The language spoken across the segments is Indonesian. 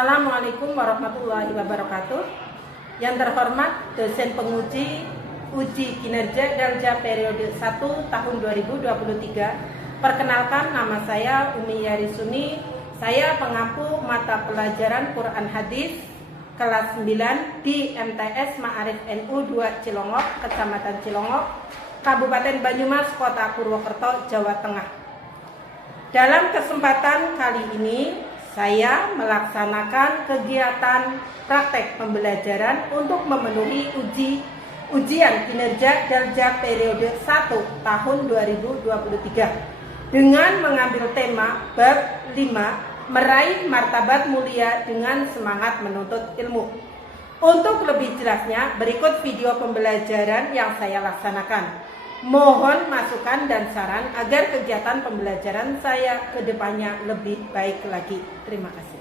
Assalamualaikum warahmatullahi wabarakatuh. Yang terhormat dosen penguji uji kinerja Dalja periode 1 tahun 2023. Perkenalkan, nama saya Umi Yarisuni. Saya pengampu mata pelajaran Quran Hadis kelas 9 di MTS Ma'arif NU 2 Cilongok, Kecamatan Cilongok, Kabupaten Banyumas, Kota Purwokerto, Jawa Tengah. Dalam kesempatan kali ini saya melaksanakan kegiatan praktek pembelajaran untuk memenuhi ujian kinerja Dalja periode 1 tahun 2023 dengan mengambil tema bab 5, meraih martabat mulia dengan semangat menuntut ilmu. Untuk lebih jelasnya, berikut video pembelajaran yang saya laksanakan. Mohon masukan dan saran agar kegiatan pembelajaran saya ke depannya lebih baik lagi. Terima kasih.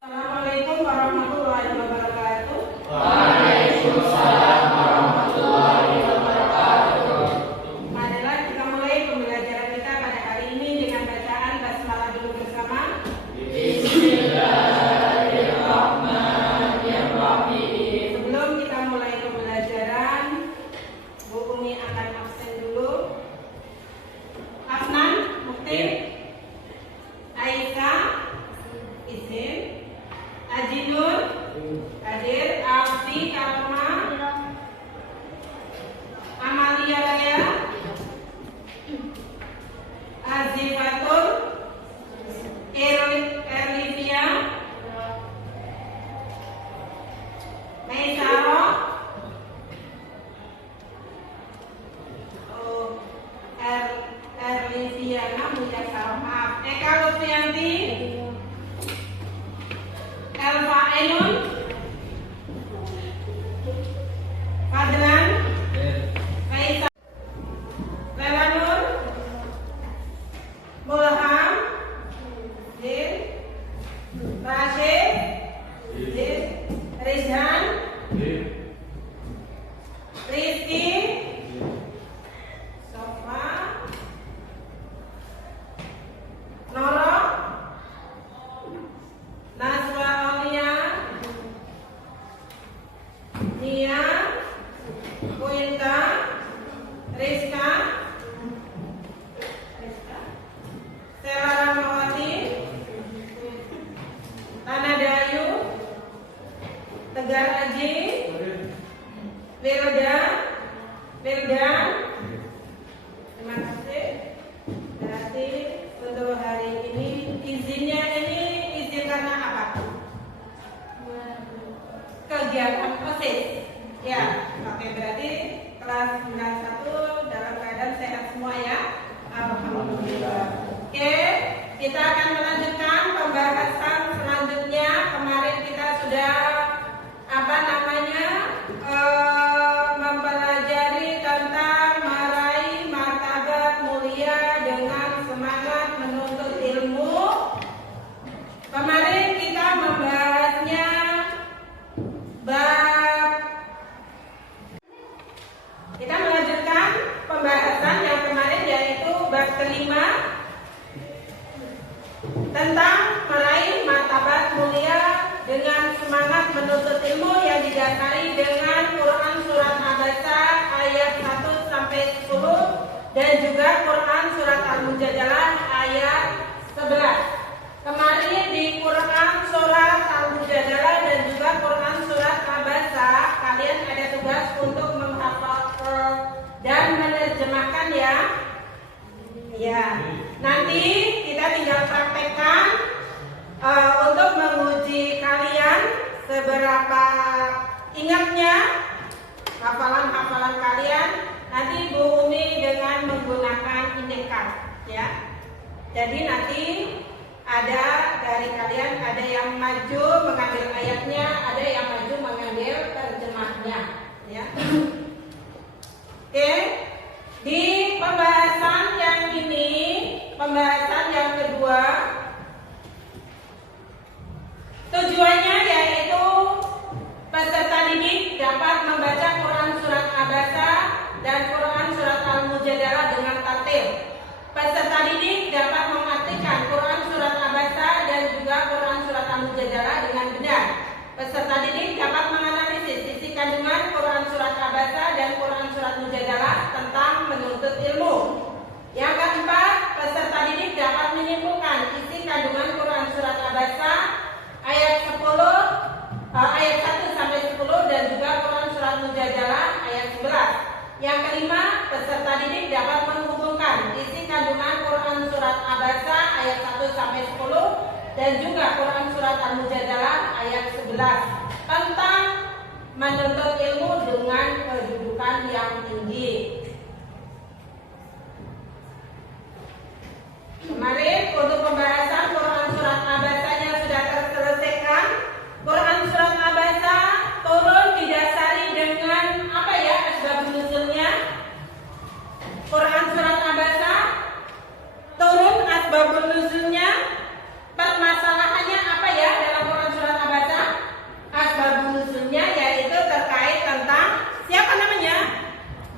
Assalamualaikum warahmatullahi wabarakatuh. Waalaikumsalam warahmatullahi wabarakatuh. Marilah kita mulai pembelajaran kita pada hari ini dengan bacaan basmalah dulu bersama. Bismillahirrahmanirrahim. Sebelum kita mulai pembelajaran, Bu Umi akan absen dulu. Afnan, Mukti, Aisyah, izin. Ajinur, hadir. Alfi, Karma, Amalia Raya, Azifatul, Erlivia, Maisaro, Erliviana, Mulyasaro, maaf. Eka Lutfianti, Elva Enun, Fadlan, Faisal, Lela Nur, Mulham, Zin, Rashid, Zin, Rizhan, Rizky, Sofa, Noro, Naswa Aulia, Nia, Quinta, Rizka, Stella Ramawati, Tana Dayu, Tegar Aji, Wilda, terima kasih. Berarti untuk hari ini izinnya ini izin karena apa? Kegiatan OSIS. Ya, oke, berarti kelas 91 dalam keadaan sehat semua ya. Alhamdulillah. Oke, kita akan melanjutkan pembahasan selanjutnya. Kemarin kita sudah mempelajari tentang meraih martabat mulia dengan semangat menuntut ilmu. Kemarin kita membahasnya kita melanjutkan pembahasan yang kemarin, yaitu bab kelima tentang meraih martabat mulia dengan semangat menuntut ilmu yang didasari dengan Quran surat Abasa ayat 1 sampai 10 dan juga Quran surat Al-Mujadalah ayat 11. Kemarin di Quran surat Al-Mujadalah dan juga Quran surat Abasa kalian ada tugas untuk menghafal dan menerjemahkan ya. Ya, nanti kita tinggal praktekkan untuk menguji kalian seberapa ingatnya hafalan-hafalan kalian. Nanti Bu Umi dengan menggunakan indekar ya. Jadi nanti ada dari kalian, ada yang maju mengambil ayatnya, ada yang maju mengambil terjemahnya ya. Oke, di pembahasan yang ini, pembahasan yang kedua, Peserta didik dapat membaca Quran Surat Abasa dan Quran Surat Al-Mujadalah dengan tartil. Peserta didik dapat mengartikan Quran Surat Abasa dan juga Quran Surat Al-Mujadalah dengan benar. Peserta didik dapat menganalisis isi kandungan Quran Surat Abasa dan Quran Surat Mujadalah tentang menuntut ilmu. Yang keempat, peserta didik dapat menyimpulkan isi kandungan Quran Surat Abasa ayat 1 sampai 10 dan juga Quran Surat Mujadalah ayat 11. Yang kelima, peserta didik dapat menghubungkan isi kandungan Quran Surat Abasa ayat 1 sampai 10 dan juga Quran Surat Al-Mujadalah ayat 11 tentang menuntut ilmu dengan kedudukan yang tinggi. Kemarin untuk pembahasan Quran Surat Abasanya sudah terselesaikan. Quran Surat Abasa turun didasari dengan apa ya asbabun nuzulnya? Quran Surat Abasa turun asbabun nuzulnya. Permasalahannya apa ya dalam Quran Surat Abasa? Asbabun nuzulnya yaitu terkait tentang siapa namanya?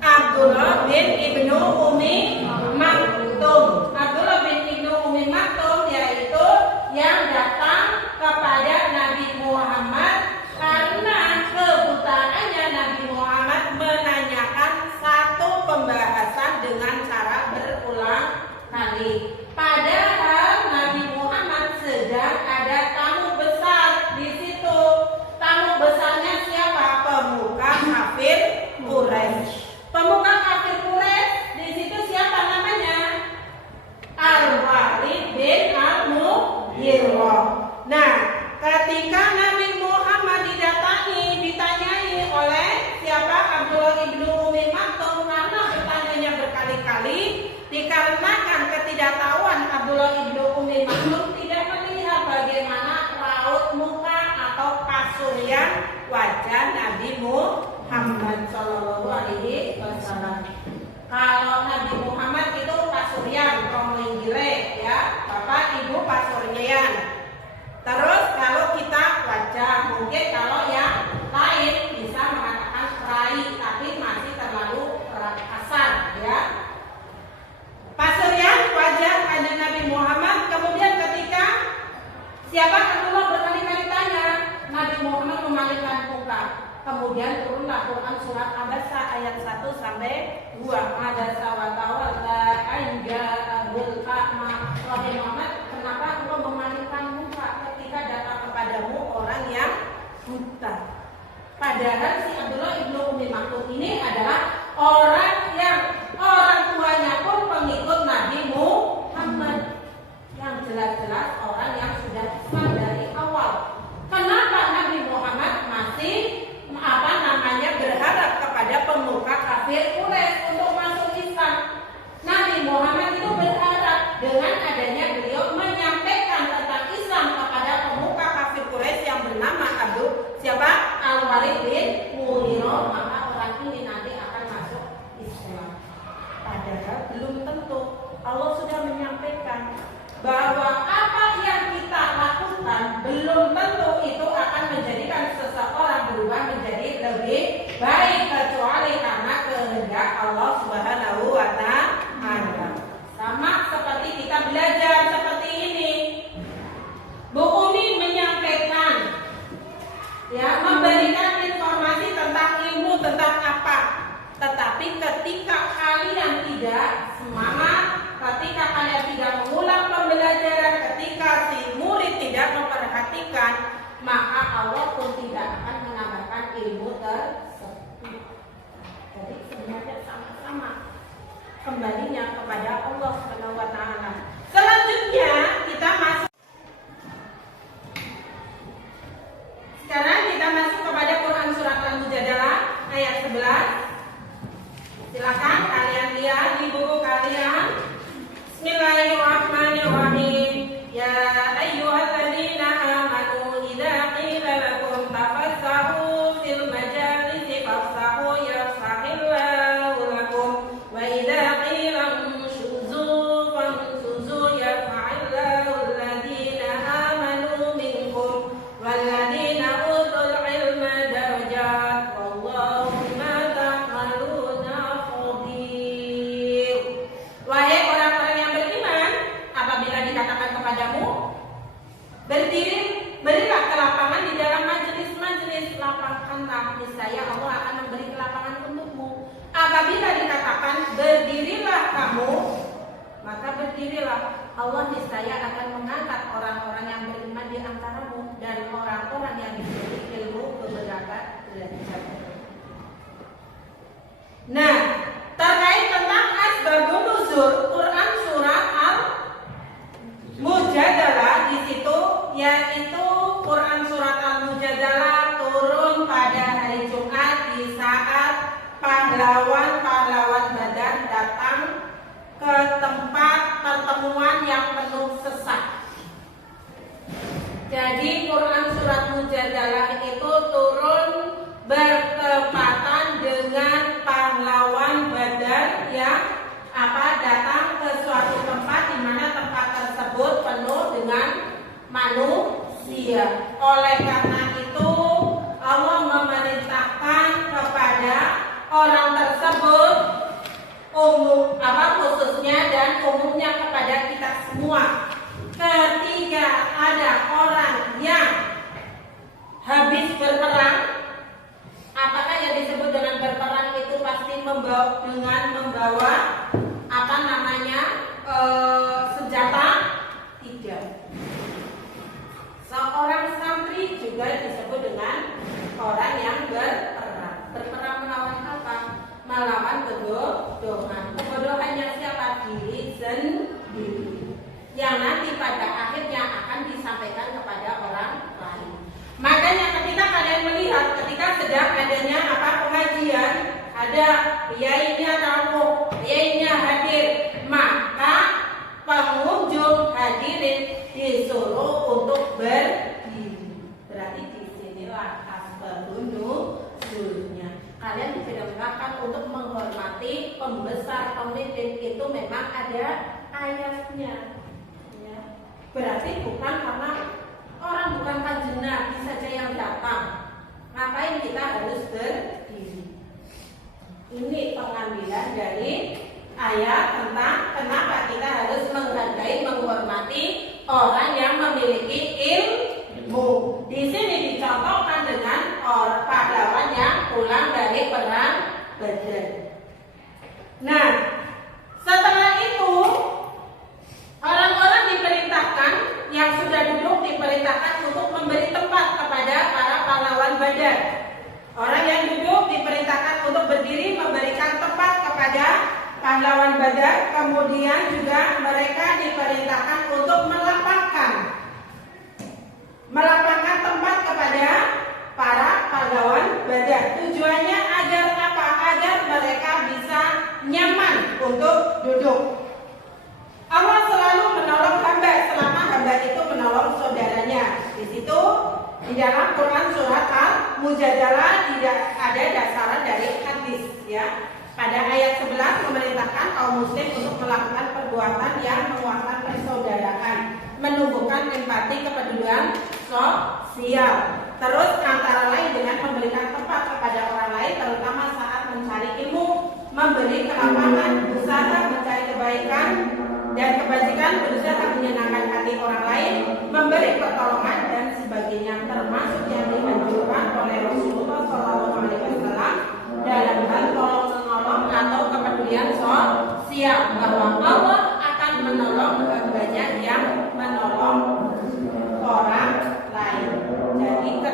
Abdullah bin Ibnu Umi Maktum. Abdullah bin Ibnu Umi Maktum yaitu yang datang kepada Nabi Muhammad karena kebutaannya. Nabi Muhammad menanyakan satu pembahasan dengan cara berulang kali. Padahal Nabi Muhammad sedang ada tamu besar di situ. Tamu besarnya siapa? Pemuka kafir Quraisy. Pemuka kafir Quraisy di situ siapa namanya? Al-Walid bin Al-Mughirah. Nah, ketika Nabi Muhammad ditanyai oleh siapa? Abdullah ibnu Umi Maktum, karena bertanyanya berkali-kali dikarenakan ketidaktahuan Abdullah ibnu Umi Maktum tidak melihat bagaimana raut muka atau kasurian wajah Nabi Muhammad Shallallahu Alaihi Wasallam. Kalau Nabi Muhammad itu pasurian, konglingile, ya, bapak ibu pasurian. Terus kalau kita wajah, mungkin kalau yang lain bisa mengatakan rai, tapi masih terlalu kasar, ya. Pasurian wajah kanjeng Nabi Muhammad. Kemudian ketika siapa Abdullah berkali-kali tanya, Nabi Muhammad memalingkan muka. Kemudian turunlah Quran Surat Abasa ayat 1 sampai 2. Abasa wa tawalla an ja'ahul a'ma. Wahai Muhammad, kenapa engkau memalingkan muka ketika datang kepadamu orang yang buta? Padahal si Abdullah ibnu Umi Maktum ini adalah orang yang orang tuanya pun pengikut Nabi Muhammad, yang jelas-jelas orang yang sudah Islam dari awal. Kenapa Nabi Muhammad masih berharap kepada pemuka kafir Quraisy untuk masuk Islam? Nabi Muhammad itu berharap dengan adanya beliau menyampaikan tentang Islam kepada pemuka kafir Quraisy yang bernama Al-Walid bin Mughirah, maka orang ini nanti akan masuk Islam. Padahal belum tentu. Allah sudah menyampaikan bahwa apa yang kita lakukan belum tentu itu akan menjadikan seseorang berubah menjadi lebih baik, kecuali karena kehendak Allah Subhanahu wa Ta'ala. Sama seperti kita belajar seperti ini. Bu Umi menyampaikan, ya, memberikan informasi tentang ilmu, tentang apa. Tetapi ketika kalian tidak semangat, ketika kalian tidak mengulang pembelajaran, ketika si murid tidak memperhatikan, maka Allah pun tidak akan menambahkan ilmu tersebut. Jadi sebenarnya sama-sama kembalinya kepada Allah Subhanahu wa Ta'ala. Selanjutnya kita masuk. Sekarang kita masuk kepada Quran Surat Al-Mujadalah ayat 11. Silakan kalian lihat di buku kalian. Bismillahirrahmanirrahim. Ya ayyuhalladzina amanu idza qila lakum tafassahu fil majalisi fafsahu yafsahillahu lakum wa idza qila inshuzu fansuzu yaf'alillahu alladhina amanu minkum walladzina utul ilma darajat kamu, maka berdirilah. Allah niscaya akan mengangkat orang-orang yang beriman di antaramu dan orang-orang yang diberi ilmu beberapa derajat. Nah, terkait tentang asbabun nuzul Quran surat Al-Mujadalah di situ, yaitu Quran surat Al-Mujadalah turun pada hari Jumat di saat pahlawan-pahlawan Badar datang ke tempat pertemuan yang penuh sesak. Jadi Quran surat Mujadalah itu turun bertepatan dengan pahlawan Badar yang datang ke suatu tempat di mana tempat tersebut penuh dengan manusia. Oleh karena itu Allah memerintahkan kepada orang tersebut khususnya dan umumnya kepada kita semua, ketika ada orang yang habis berperang, apakah yang disebut dengan berperang itu pasti membawa senjata? Tidak. Seorang santri juga disebut dengan orang yang berperang. Berperang melawan apa? Melawan kebodohan. Kebodohannya siapa? Diri sendiri, yang nanti pada akhirnya akan disampaikan kepada orang lain. Makanya ketika kalian melihat ketika sedang adanya pengajian, ada kiainya tamu, kiainya hadir, maka pengunjung hadirin disuruh untuk berdiri. Berarti disinilah asbabun nuzulnya. Kalian diperintahkan untuk menghormati pembesar pemimpin, itu memang ada ayatnya. Ya. Berarti bukan karena orang bukan kanjeng Nabi saja yang datang, ngapain kita harus berdiri? Ini pengambilan dari ayat tentang kenapa kita harus menghargai, menghormati orang yang memiliki ilmu. Di sini dicontohkan dengan pahlawan yang pulang dari perang Badar. Nah, setelah itu orang-orang diperintahkan, yang sudah duduk diperintahkan untuk memberi tempat kepada para pahlawan Badar. Orang yang duduk diperintahkan untuk berdiri memberikan tempat kepada pahlawan Badar. Kemudian juga mereka diperintahkan untuk melapangkan tempat kepada para pahlawan Badar. Tujuannya agar apa? Agar mereka bisa nyaman untuk duduk. Allah selalu menolong hamba selama hamba itu menolong saudaranya. Di situ di dalam Quran surat Al-Mujadalah tidak ada dasaran dari hadis, ya. Pada ayat 11 memerintahkan kaum muslim untuk melakukan perbuatan yang menguatkan persaudaraan, menumbuhkan empati, kepedulian sosial. Terus antara lain dengan memberikan tempat kepada orang lain, terutama saat mencari ilmu, memberi kelapangan, usaha mencari kebaikan dan kebajikan, berusaha menyenangkan hati orang lain, memberi pertolongan dan sebagainya, termasuk yang dianjurkan oleh Rasulullah SAW dalam hal tolong menolong atau kepedulian sosial, bahwa Allah akan menolong hambanya yang menolong orang lain. Jadi ketika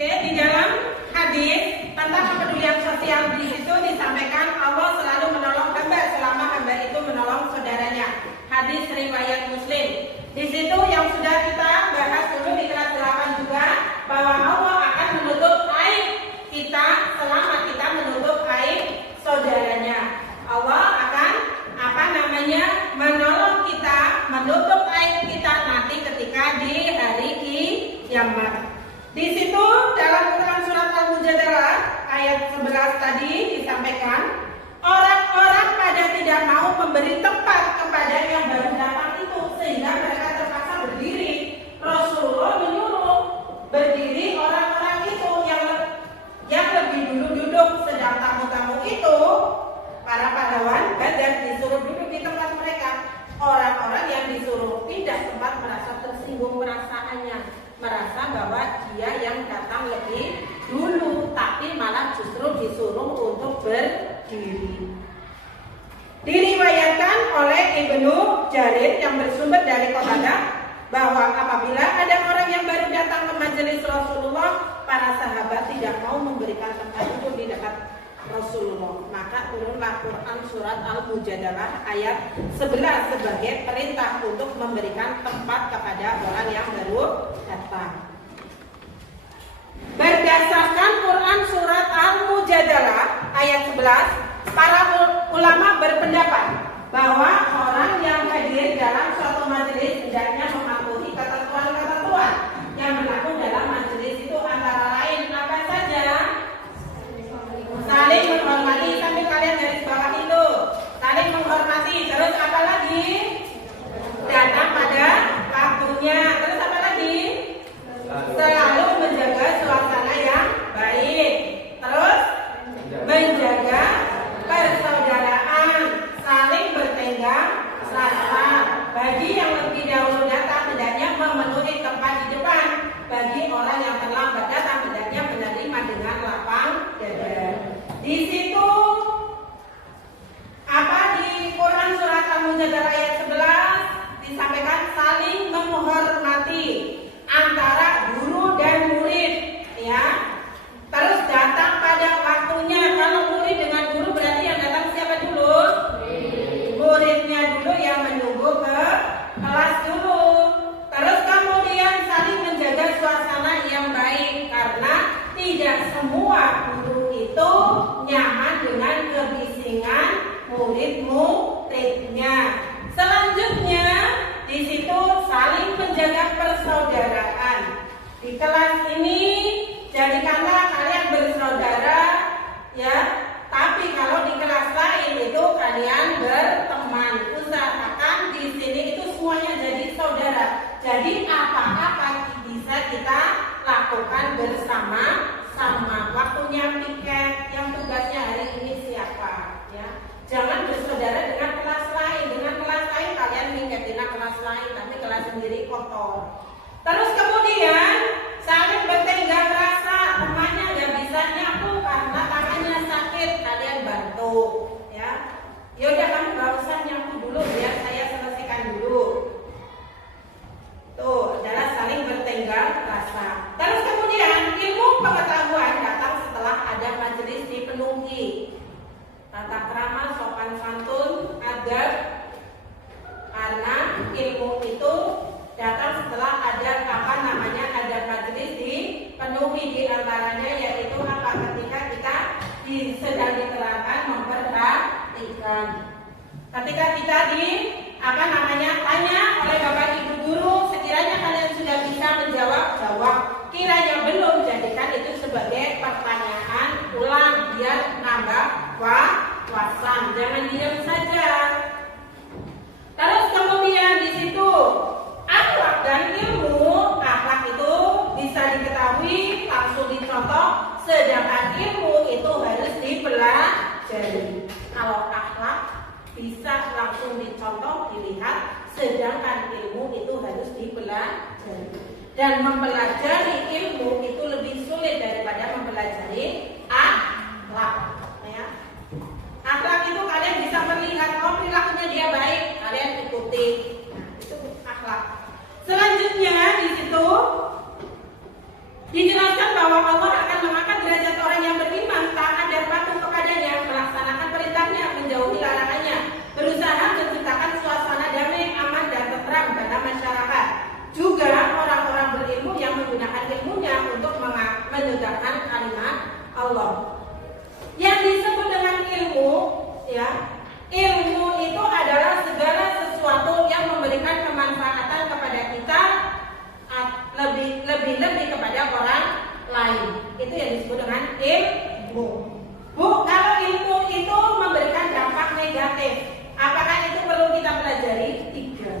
di dalam hadis tentang kepedulian sosial di situ disampaikan Allah selalu menolong hamba selama hamba itu menolong saudaranya. Hadis riwayat Muslim. Di situ yang sudah kita bahas dulu di kelas 8 juga, bahwa Allah akan menutup aib kita selama kita menutup aib saudaranya. Allah akan Ibnu Jarir yang bersumber dari Qatadah bahwa apabila ada orang yang baru datang ke majelis Rasulullah, para sahabat tidak mau memberikan tempat duduk di dekat Rasulullah. Maka turunlah Quran surat Al-Mujadalah ayat 11 sebagai perintah untuk memberikan tempat kepada orang yang baru datang. Berdasarkan Quran surat Al-Mujadalah ayat 11, para ulama berpendapat bahwa orang yang hadir dalam suatu majelis hendaknya mematuhi ketentuan-ketentuan yang berlaku dalam majelis itu, antara lain apa saja? Saling menghormati, sambil kalian garis bawah itu, saling menghormati. Terus apa lagi? Datang pada waktunya. Terus apa lagi? Selalu menjaga suasana yang baik. Terus menjaga persaudaraan, saling bertenggang rasa. Bagi yang lebih dahulu datang hendaknya memenuhi tempat di depan. Bagi orang yang terlambat datang hendaknya menerima dengan lapang dada. Di situ di Quran surat Al-Mujadalah ayat 11 disampaikan saling menghormati antara guru dan murid, ya. Terus datang pada waktunya. Kalau murid dengan guru berarti yang datang siapa dulu? Muridnya dulu yang menunggu ke kelas dulu. Terus kemudian saling menjaga suasana yang baik, karena tidak semua guru itu nyaman dengan kebisingan murid-muridnya. Selanjutnya di situ saling menjaga persaudaraan. Di kelas ini jadikanlah kalian bersaudara, ya. Tapi kalau di kelas lain itu kalian berteman. Usahakan di sini itu semuanya jadi saudara. Jadi apa-apa bisa kita lakukan bersama-sama. Waktunya piket, yang tugasnya hari ini siapa, ya. Jangan bersaudara dengan kelas lain. Dengan kelas lain kalian piketin kelas lain, tapi kelas sendiri kotor. Terus kemudian saling bertenggang rasa. Temannya nggak bisa nyapu karena tangannya sakit, kalian bantu, ya. Yaudah kamu nggak usah nyapu dulu, biar saya selesaikan dulu. Tuh adalah saling bertenggang rasa. Terus kemudian ilmu pengetahuan datang setelah ada majelis dipenuhi. Tata krama, sopan santun, adab, karena ilmu itu datang setelah ada ada majelis dipenuhi. Di antaranya yaitu apa? Ketika kita sedang diterangkan memperhatikan. Ketika kita tanya oleh Bapak Ibu guru, sekiranya kalian sudah bisa menjawab, jawab. Kiranya belum, jadikan itu sebagai pertanyaan ulang biar nambah wawasan. Jangan diam saja. Terus kemudian di situ akhlak dan ilmu. Akhlak itu bisa diketahui langsung dicontoh, sedangkan ilmu itu harus dipelajari. Kalau akhlak bisa langsung dicontoh, dilihat, sedangkan ilmu itu harus dipelajari. Dan mempelajari ilmu itu lebih sulit daripada mempelajari akhlak, ya. Akhlak itu kalian bisa melihat, perilakunya dia baik, kalian ikuti. Nah, itu akhlak. Selanjutnya di situ dijelaskan bahwa Allah akan mengangkat derajat orang yang beriman, taat dan patuh kepadanya, melaksanakan perintahnya, menjauhi larangannya, berusaha menciptakan suasana damai, aman dan tentram dalam masyarakat. Juga orang-orang berilmu yang menggunakan ilmunya untuk menegakkan kalimat Allah. Yang disebut dengan ilmu, ya, ilmu itu adalah segala sesuatu yang memberikan kemanfaatan kepada kita, lebih kepada orang lain. Itu yang disebut dengan ilmu. Kalau ilmu itu memberikan dampak negatif, apakah itu perlu kita pelajari? Tidak.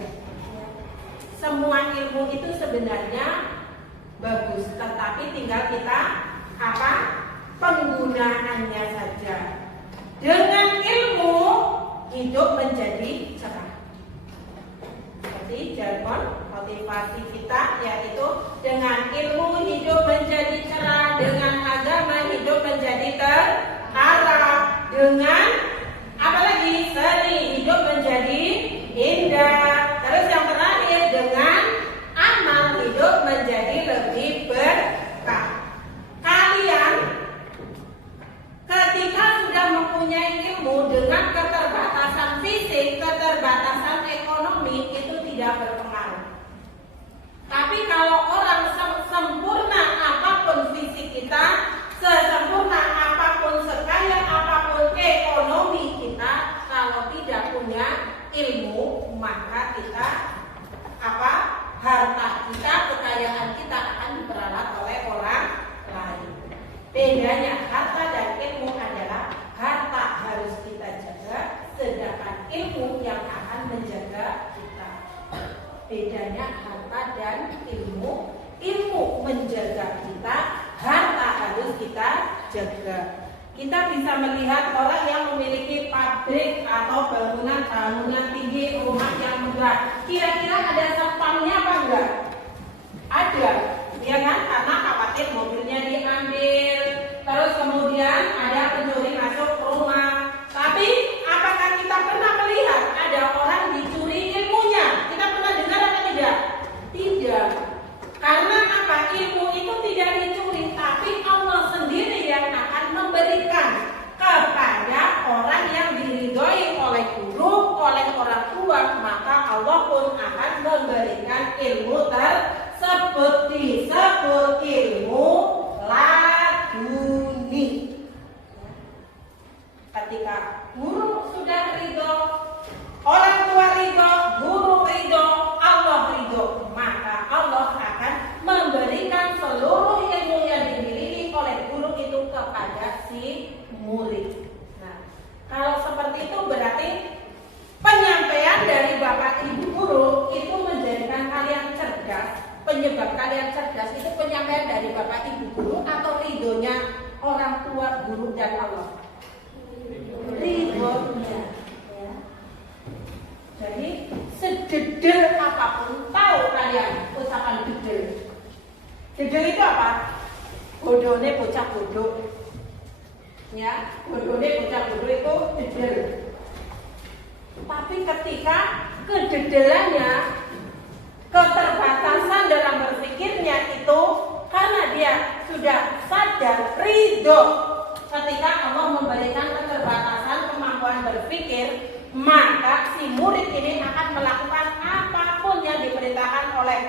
Semua ilmu itu sebenarnya bagus, tetapi tinggal kita penggunaannya saja. Dengan ilmu hidup menjadi cerah. Seperti jargon motivasi kita, yaitu dengan ilmu hidup menjadi cerah, dengan agama hidup menjadi terarah, dengan apalagi seni hidup menjadi fisik, keterbatasan ekonomi itu tidak berpengaruh. Tapi kalau orang sempurna apapun fisik kita, sesempurna apapun, sekaya apapun ekonomi kita, kalau tidak punya ilmu, maka kita harta kita, kekayaan kita akan diperalat oleh orang lain. Bedanya harta dan ilmu adalah harta harus kita jaga, sedangkan ilmu yang akan menjaga kita. Bedanya harta dan ilmu. Ilmu menjaga kita, harta harus kita jaga. Kita bisa melihat orang yang memiliki pabrik atau bangunan tinggi, rumah yang megah. Kira-kira ada satpamnya apa enggak? Ada, ya kan? Karena khawatir mobilnya diambil. Terus kemudian ada pencuri masuk rumah. Tapi apakah kita pernah melihat ada orang dicuri ilmunya? Kita pernah dengar atau tidak? Tidak. Karena apa? Ilmu itu tidak dicuri, tapi Allah sendiri yang akan memberikan kepada orang yang diridhoi oleh guru, oleh orang tua, maka Allah pun akan memberikan ilmu tersebut, disebut ilmu laduni. Ketika guru sudah ridho, orang tua ridho, guru ridho, Allah ridho, maka Allah akan memberikan seluruh ilmu yang dimiliki oleh guru itu kepada si murid. Nah, kalau seperti itu berarti penyampaian dari Bapak Ibu guru itu menjadikan kalian cerdas. Penyebab kalian cerdas itu penyampaian dari Bapak Ibu guru atau ridhonya orang tua, guru dan Allah? Ridhonya. Ya. Jadi sededel apapun, tahu kalian ucapan dedel? Dedel itu apa? Bodone bocah bodoh. Ya, bodone bocah bodoh itu dedel. Tapi ketika kededelannya, keterbatasan dalam berpikirnya itu karena dia sudah sadar ridho ketika Allah memberikan keterbatasan kemampuan berpikir, maka si murid ini akan melakukan apapun yang diperintahkan oleh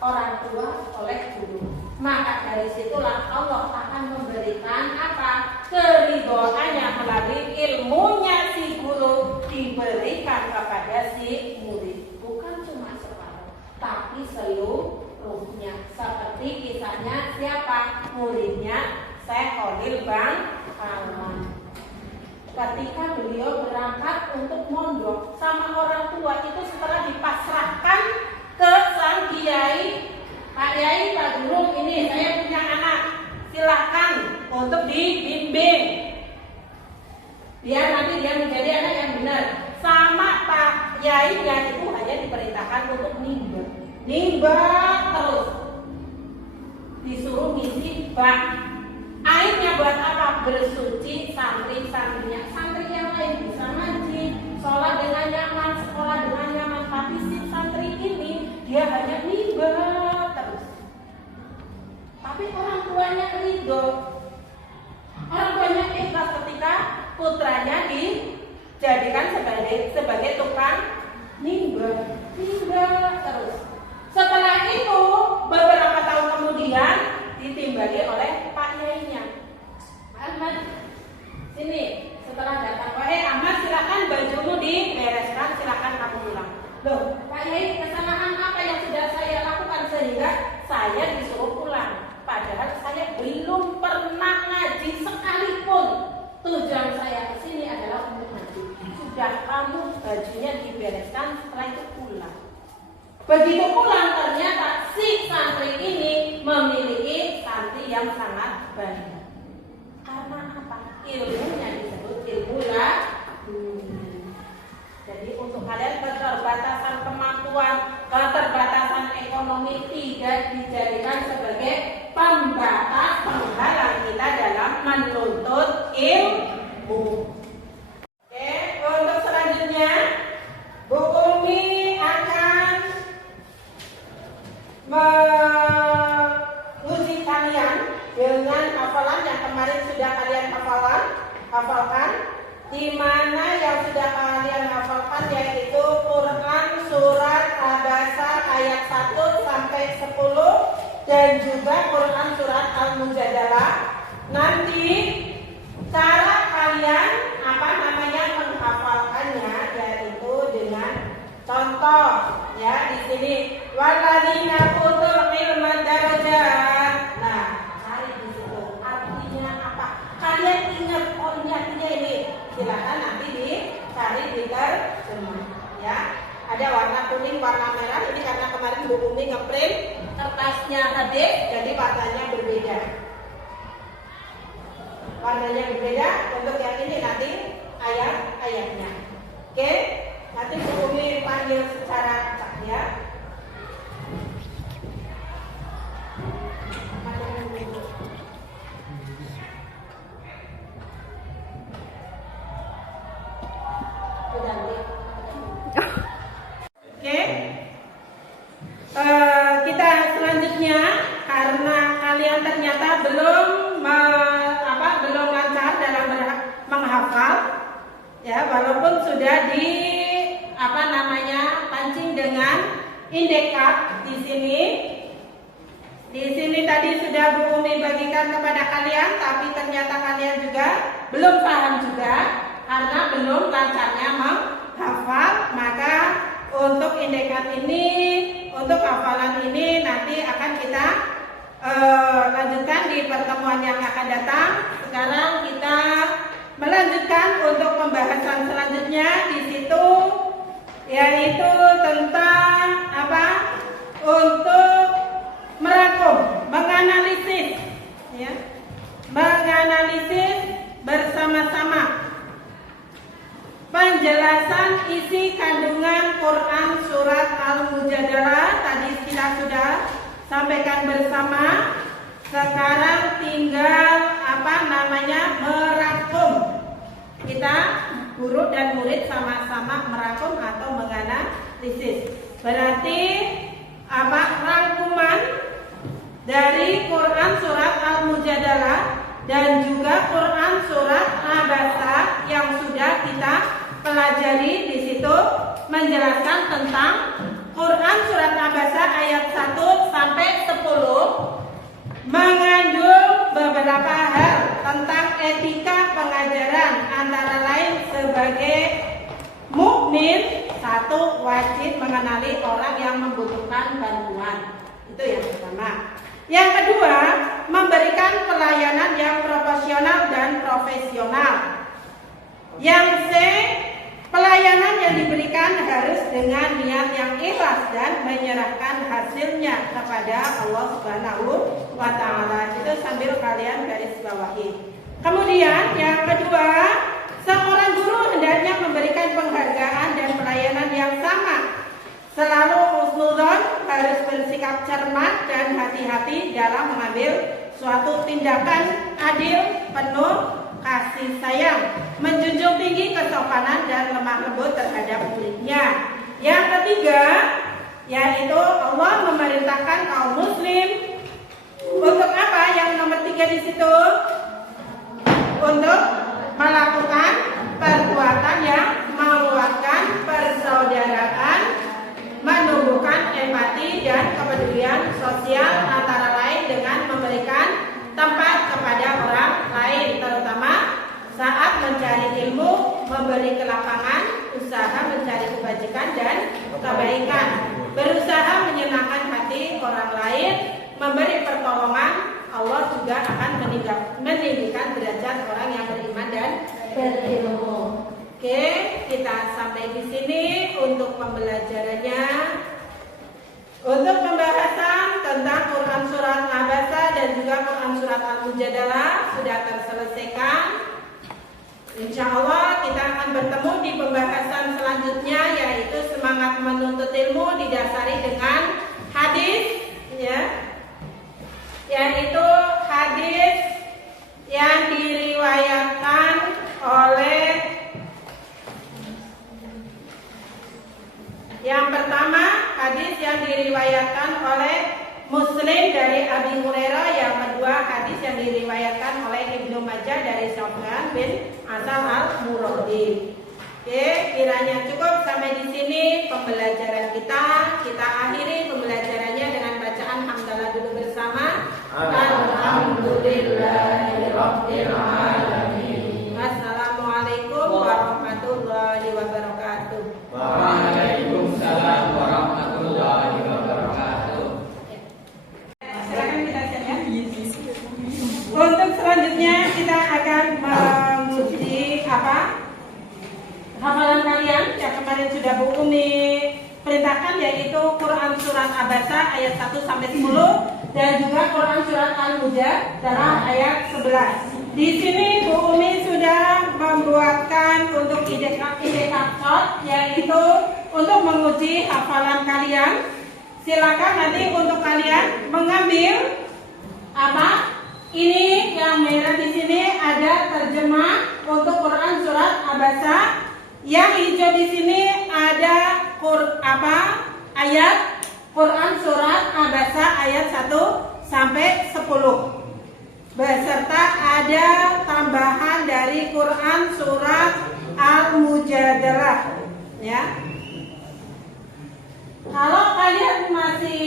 orang tua, oleh guru. Maka dari situlah Allah akan memberikan keridhoannya melalui ilmunya si guru diberikan kepada si murid. Bukan cuma separuh, tapi seluruhnya. Seperti kisahnya siapa? Muridnya Syekh Khalil Bangkalan. Ketika beliau berangkat untuk mondok sama orang tua itu, setelah dipasrahkan ke sang kiai, Pak Kiai, Pak Guru, ini saya punya anak, silahkan untuk dibimbing biar nanti dia menjadi anak yang benar. Sama Pak Kiai-nya itu hanya diperintahkan untuk nimba terus, disuruh ngisi bak. Airnya buat apa? Bersuci santri-santrinya. Santri yang lain bisa ngaji, sholat dengan nyaman, sekolah dengan nyaman. Tapi si santri ini dia hanya nimba terus. Tapi orang tuanya ridho, orang tuanya ikhlas ketika putranya dijadikan sebagai tukang nimba terus. Setelah itu beberapa tahun kemudian ditimbali oleh Pak Kiainya. Ahmad, sini. Setelah datang, Ahmad, silakan bajumu dibereskan, silakan kamu pulang. Loh, Pak Kiai, kesalahan apa yang sudah saya lakukan sehingga saya disuruh pulang? Padahal saya belum pernah ngaji sekalipun. Tujuan saya ke sini adalah untuk ngaji. Sudah kamu bajunya dibereskan, setelah itu pulang. Begitu pulang ternyata si santri ini memiliki santri yang sangat banyak. Karena apa? Ilmunya disebut ilmu laduni. Jadi untuk kalian keterbatasan kemampuan, keterbatasan ekonomi tidak dijadikan sebagai pembatas penghalang kita dalam menuntut ilmu. Oke, untuk selanjutnya Bu Umi akan menguji kalian dengan hafalan yang kemarin sudah kalian hafalkan, di mana yang yang sudah kalian hafalkan yaitu Quran surat Abasa ayat 1 sampai 10 dan juga Quran surat Al-Mujadalah. Nanti cara kalian menghafalkannya yaitu dengan contoh ya di sini walladzina utul ilma darajat. Nah, cari di situ artinya apa? Kalian ingat ini artinya ini. Silakan nanti dicari di terjemah ya. Ada warna kuning, warna merah. Ini karena kemarin Bu Umi ngeprint kertasnya hadis, jadi warnanya berbeda. Warnanya berbeda. Untuk yang ini nanti ayat-ayatnya. Oke, nanti Bu Umi panggil secara acak ya. Oke, kita selanjutnya karena kalian ternyata belum lancar dalam menghafal, ya walaupun sudah pancing dengan indekat di sini. Di sini tadi sudah Bu Umi bagikan kepada kalian, tapi ternyata kalian juga belum paham juga karena belum lancarnya menghafal. Maka untuk indekat ini, untuk hafalan ini nanti akan kita lanjutkan di pertemuan yang akan datang. Sekarang kita melanjutkan untuk pembahasan selanjutnya di situ, yaitu tentang untuk merangkum, menganalisis, ya, menganalisis bersama-sama penjelasan isi kandungan Quran surat Al-Mujadalah. Tadi kita sudah sampaikan bersama. Sekarang tinggal merangkum. Kita guru dan murid sama-sama merangkum atau menganalisis. Berarti rangkuman dari Quran surat Al-Mujadalah dan juga Quran surat Abasa yang sudah kita pelajari di situ menjelaskan tentang Quran surat Abasa ayat 1 sampai 10 mengandung beberapa hal tentang etika pengajaran, antara lain sebagai mukmin satu wajib mengenali orang yang membutuhkan bantuan. Itu yang pertama. Yang kedua, memberikan pelayanan yang proporsional dan profesional. Yang C, pelayanan yang diberikan harus dengan niat yang ikhlas dan menyerahkan hasilnya kepada Allah Subhanahu wa Ta'ala. Itu sambil kalian garis bawahi. Kemudian yang kedua, seorang guru hendaknya memberikan penghargaan dan pelayanan yang sama. Selalu husnudzon, harus bersikap cermat dan hati-hati dalam mengambil suatu tindakan adil, penuh kasih sayang, menjunjung tinggi kesopanan dan lemah lembut terhadap muridnya. Yang ketiga, yaitu Allah memerintahkan kaum muslim untuk apa? Yang nomor 3 di situ, untuk melakukan perbuatan yang menguatkan persaudaraan, menumbuhkan empati dan kepedulian sosial, antara lain dengan memberikan tempat kepada orang lain, terutama saat mencari ilmu, memberi kelapangan, usaha mencari kebajikan dan kebaikan, berusaha menyenangkan hati orang lain, memberi pertolongan. Allah juga akan meninggikan derajat orang yang beriman dan berilmu. Oke, kita sampai di sini untuk pembelajarannya. Untuk pembahasan tentang Quran surat Abasa dan juga Quran surat Al-Mujadalah sudah terselesaikan. Insya Allah kita akan bertemu di pembahasan selanjutnya, yaitu semangat menuntut ilmu didasari dengan hadis, ya, yaitu hadis yang diriwayatkan oleh yang pertama, hadis yang diriwayatkan oleh Muslim dari Abi Hurairah. Yang kedua, hadis yang diriwayatkan oleh Ibnu Majah dari Sofyan bin Asal al-Muradi. kiranya cukup sampai di sini pembelajaran kita. Kita akhiri pembelajarannya dengan bacaan hamdalah dulu bersama. Alhamdulillahirabbil alamin. Wassalamualaikum warahmatullahi wabarakatuh. Waalaikumsalam warahmatullahi wabarakatuh. Silakan kita siap ya. Untuk selanjutnya kita akan menguji hafalan kalian yang kemarin sudah Bu Umi perintahkan, yaitu Quran surat Abasa ayat 1 sampai 10 dan juga Quran surat Al-Mujadalah ayat 11. Di sini Bu Umi sudah membuatkan untuk indikator, yaitu untuk menguji hafalan kalian. Silakan nanti untuk kalian mengambil ini yang merah di sini ada terjemah untuk Quran surat Abasa. Yang hijau di sini ada ayat Quran surat Abasa ayat 1 sampai 10. Beserta ada tambahan dari Quran surat Al-Mujadalah, ya. Kalau kalian masih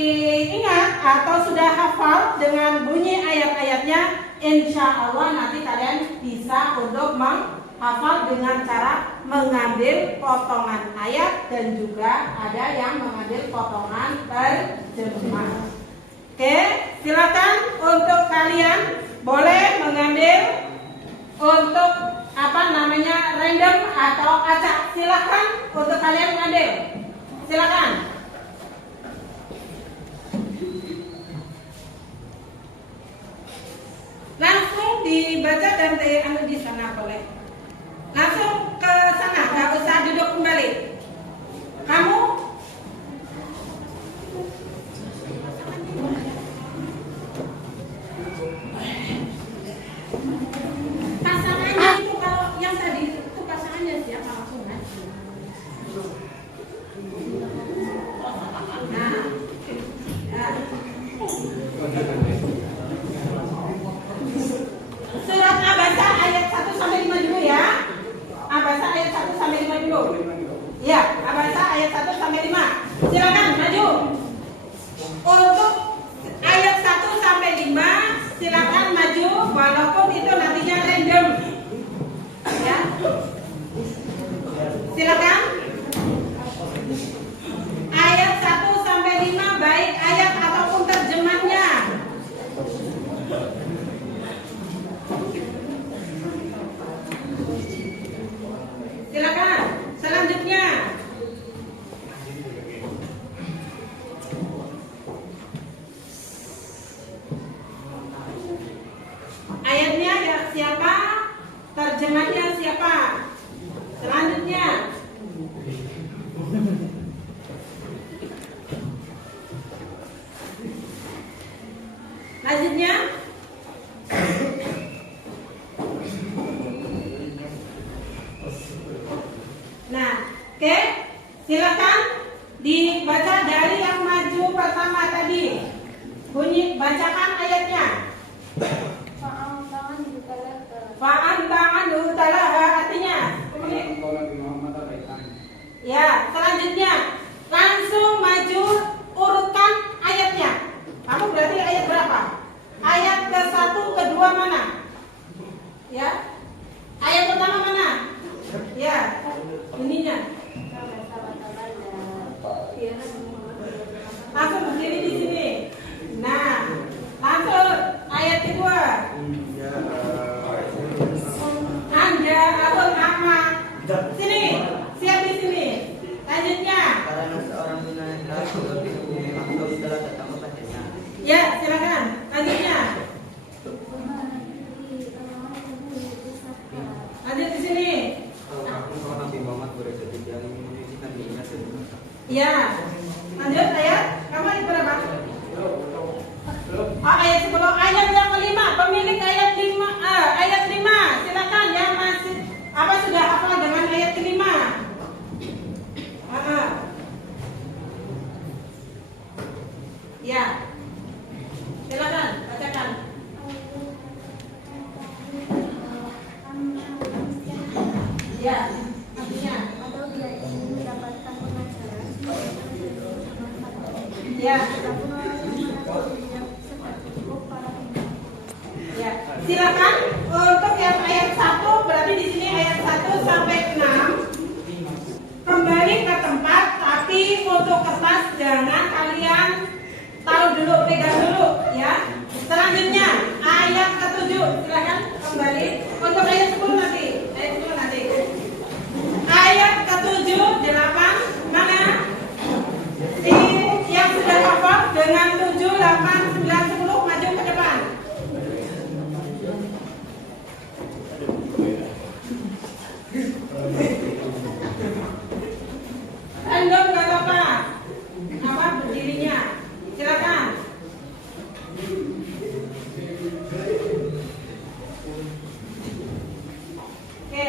ingat atau sudah hafal dengan bunyi ayat-ayatnya, insya Allah nanti kalian bisa untuk menghafal dengan cara mengambil potongan ayat dan juga ada yang mengambil potongan terjemah. Oke, silakan untuk kalian boleh mengambil untuk random atau acak. Silakan untuk kalian mengambil. Silakan. Langsung dibaca dan di sana boleh. Langsung ke sana, nggak usah duduk kembali. Kamu pasangannya itu, kalau yang tadi itu pasangannya siapa langsung kan? Nah. Surat Abasa ayat 1 sampai 5 dulu ya. Abasa ayat 1 sampai 5 dulu. Ya, Abasa ayat 1 sampai 5. Silakan maju. Untuk ayat 1 sampai 5 silakan maju walaupun itu nantinya random. Ya. Silakan. Ayat 1 sampai 5 baik ayat ataupun terjemahnya. Silakan. Selanjutnya. Ayatnya ya siapa? Terjemahnya siapa? Selanjutnya. Lanjutnya. Nah, oke, silakan dibaca dari yang maju pertama tadi. Bunyi, bacakan ayatnya. Fa'an utalaha artinya. Ya, selanjutnya langsung maju urutkan ayatnya. Kamu berarti ayat berapa? Ayat ke-1, ke-2 mana? Ya. Ayat pertama mana? Ya. Ininya. Langsung berdiri di sini. Nah, langsung ayat kedua. Anda Abul Ahmad. Sini, siap di sini. Lanjutnya. Ya, silakan. Lanjutnya. Lanjut di sini. Ya. Lanjut ayat. Kamu ayat berapa? Ayat 10. Ayat yang kelima. Pemilik ayat 5. Ayat 5. Silakan yang masih sudah hafal dengan ayat kelima. Ya. Silakan bacakan. Ya. Artinya. Ya. Ya, silakan untuk yang ayat 1, berarti di sini ayat 1 sampai 6. Kembali ke tempat, tapi untuk kertas jangan kalian taruh dulu, pegang dulu ya. Selanjutnya ayat ke-7, silakan kembali. Untuk ayat 10 nanti. Ayat 10 nanti. Ayat ke-7, 8, mana? Yang sudah hafal dengan 7, 8, 9, 10 maju ke depan. Random gak apa-apa. Apa berdirinya? Silakan. Oke.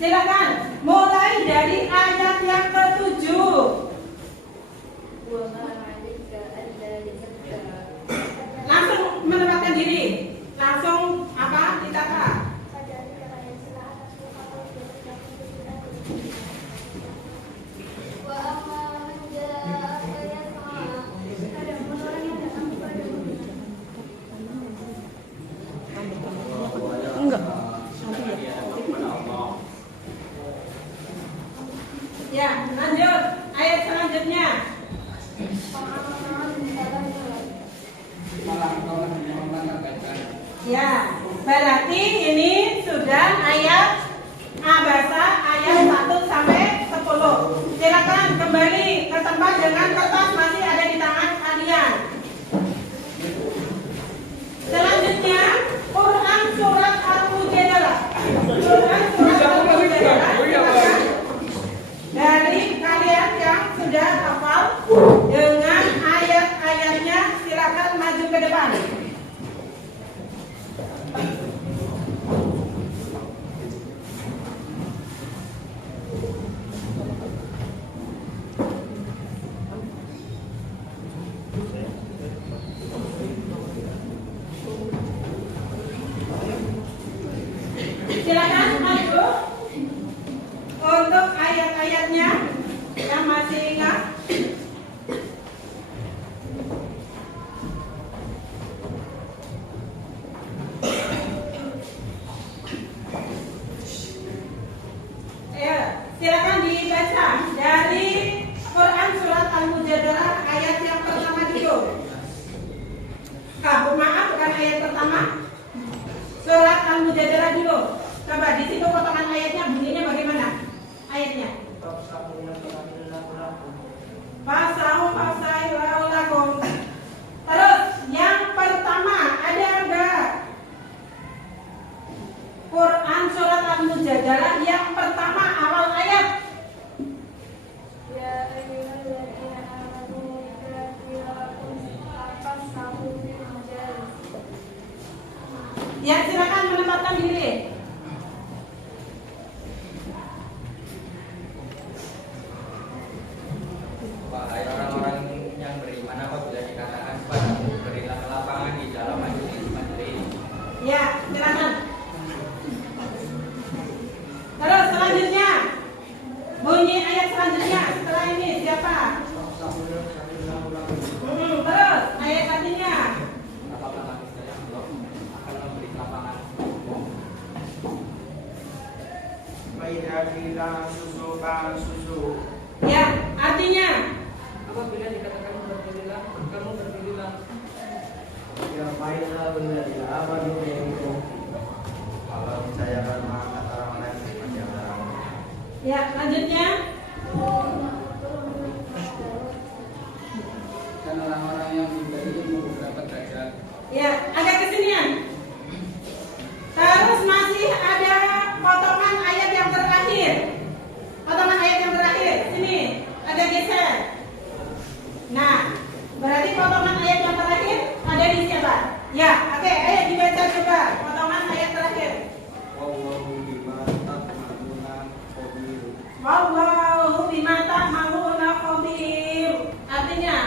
Silakan. Mulai dari ayat yang ke-7. Langsung menempatkan diri. Langsung apa? Ditata. Ya, lanjut. Ayat selanjutnya. Ya, berarti ini sudah ayat bahasa ayat 1 sampai 10. Silakan kembali ke tempat dengan kertas masih ada di tangan kalian. Selanjutnya Quran surat Al-Mujadalah. Quran surat Al-Mujadalah. Dari kalian yang sudah hafal dengan ayat-ayatnya, silakan maju ke depan. Silakan maju untuk ayat-ayatnya yang masih ingat. Ya, silakan dibaca dari Quran surat Al-Mujadalah ayat yang pertama dulu. Maaf, bukan ayat pertama. Surat Al-Mujadalah dulu. Coba di situ potongan ayatnya bunyinya bagaimana? Ayatnya. Fasailaulakum. Terus yang pertama ada enggak? Quran surat Al-Mujadalah yang pertama awal ayat. Ya ayyuhalladzina amanu ittaqullaha fasahu bil majalis. Ya, silakan menempatkan diri. Wahai orang-orang yang beriman, apabila dikatakan padamu, berilah lapangan di dalam majelis. Ya, silakan. Terus selanjutnya bunyi ayat selanjutnya setelah ini siapa? Terus ayat artinya. Apakah manusia yang belum akan memberi lapangan? Susu. Ya, artinya. Apabila dikatakan berdirilah, kamu berdirilah. Ya baiklah benar ya amanu minkum. Allah percayakan kata orang lain kepada orang. Ya, lanjutnya. Dan orang-orang yang diberi ilmu beberapa derajat. Ya, agak kesinian. Terus masih ada potongan ayat yang terakhir. Potongan ayat yang terakhir. Sini, agak geser. Nah, berarti potongan ayat yang terakhir ada di siapa? Ya, oke, ayo dibaca coba potongan ayat terakhir. Wallahu bima ta'maluna khabir. Artinya?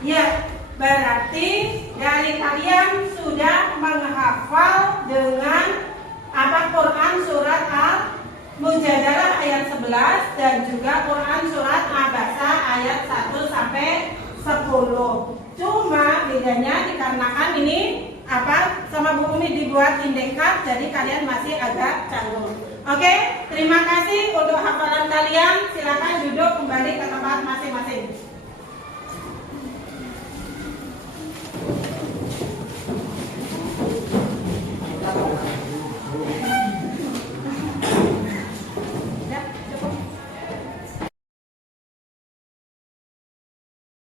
Ya, berarti dari kalian sudah menghafal dengan apa Quran surat Al-Mujadalah ayat 11 dikarenakan ini apa sama Bu Umi dibuat indeks, jadi kalian masih agak canggung. Oke, terima kasih untuk hafalan kalian. Silakan duduk kembali ke tempat masing-masing.